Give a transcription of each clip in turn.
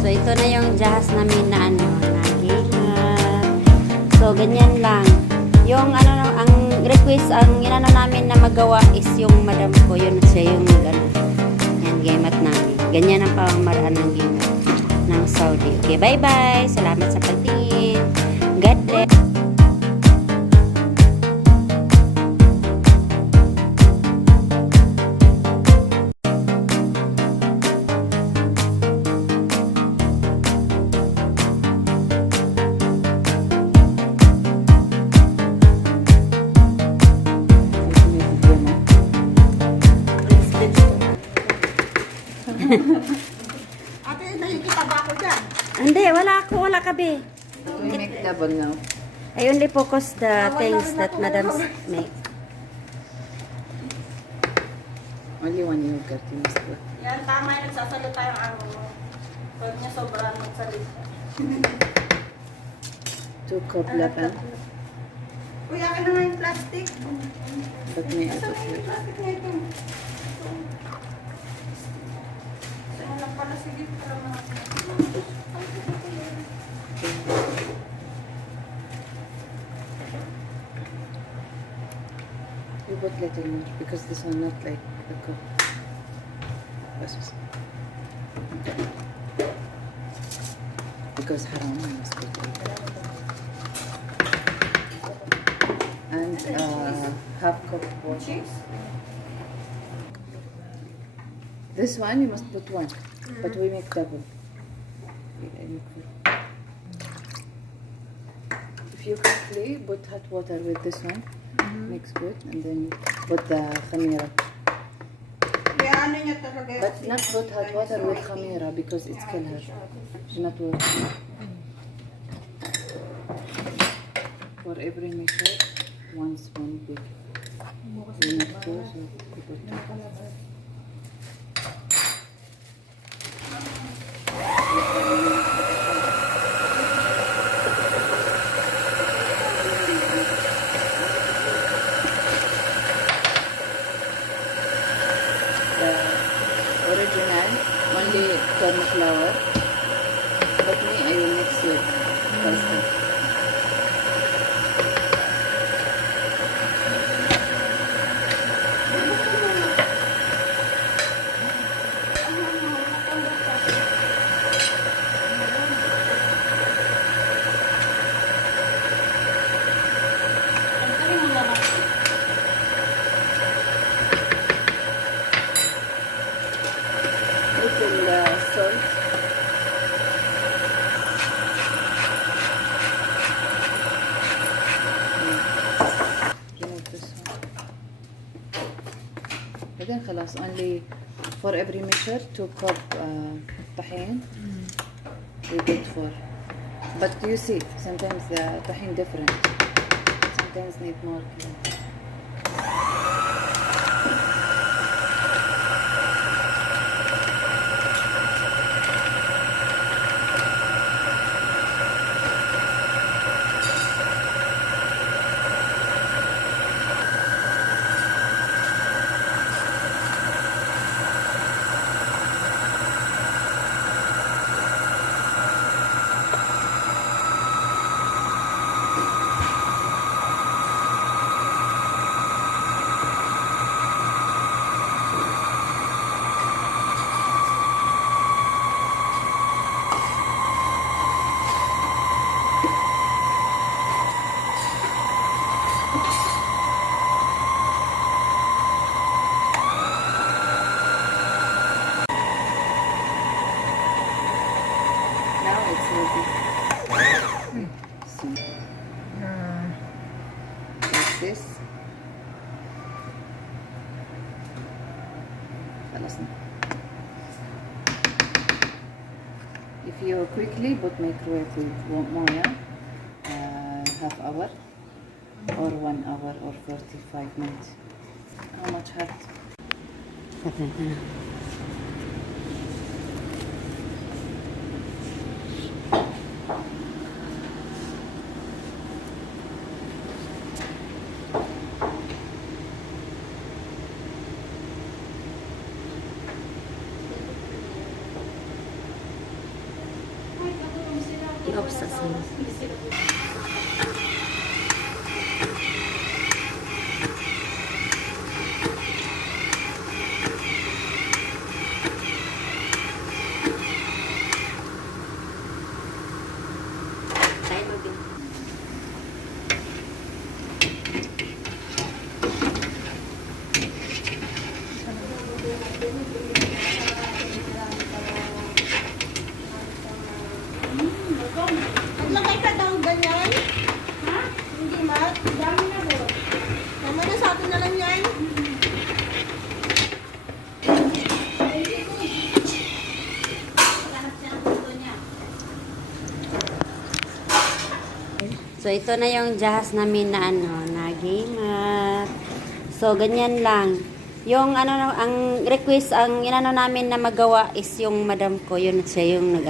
So, ito na yung jahas namin na ano, na GEMAT. So, ganyan lang. Yung ano, ang request, ang inano namin na magawa is yung madam ko. Yun siya yung ano. Yan, GEMAT namin. Ganyan ang pamamaraan ng GEMAT ng Saudi. Okay, bye-bye. Salamat sa pagtingin. God bless. Ate, nakikita ba ako dyan? Hindi, wala ka, be. We make double now. I only focus the things that madams make. Only one yogurt you must put. Yan, tama yung nagsasalita yung amo mo. Pag niya sobrang magsalita. 2 cup laban. Uy, akin na nga yung plastic. But may Saan ito na yung here. plastic na ito? Saan lang pala, sige para mga... You put little more because this one not like a cup. Because haram I must put it. And half cup water. Cheese? This one you must put one, but we make double. If you quickly put hot water with this one, mix good, and then put the khamira. Kaya ano niya talaga But not put hot water with khamira because it's kill her. Not work. For every measure, 1 spoon big. We make 2, so we put 2. Original, only corn flour, but me I will mix with custard. Little salt. Remove this one. بعدين خلاص only for every measure 2 cup طحين. We put 4. But you see, sometimes the طحين different. Sometimes need more. Now it's ready. So, like this. خلصنا. If you quickly put microwave with moya, half hour or 1 hour or 45 minutes. How much hot? of sesame. Tayo mag- Maglagay ka daw ganyan? Ha? Hindi, Mat. Dami na po. Tama na, sa akin na lang yan. So, ito na yung jahas namin na na GEMAT. So, ganyan lang. Yung ang request, ang inano namin na magawa is yung madam ko. Yun siya yung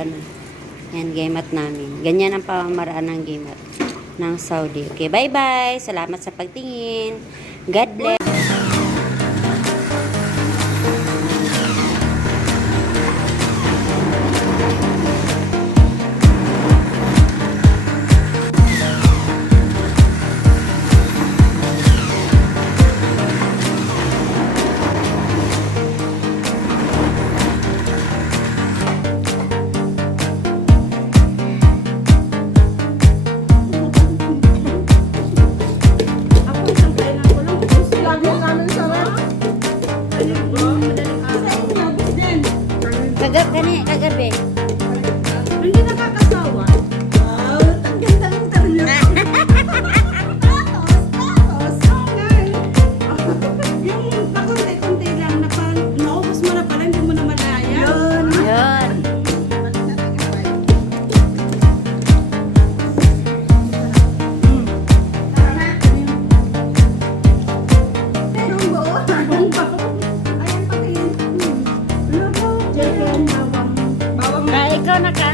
yan, GEMAT namin. Ganyan ang pamamaraan ng GEMAT ng Saudi. Okay, bye-bye. Salamat sa pagtingin. God bless. Ako isang kailan ko lang. Lagi namin sarap. Sa inyo, bis din. Kagabi. Hindi nakakasawa. Wow, ang ganda ng tarlo. Tatos. Okay. Yung pakunti-kunti lang na parang naubos mo na pala, hindi mo na malaya. Yun. Yun. Merong buo. Ayan pati yun. Chicken, bawang. Bawang. Ikaw na ka,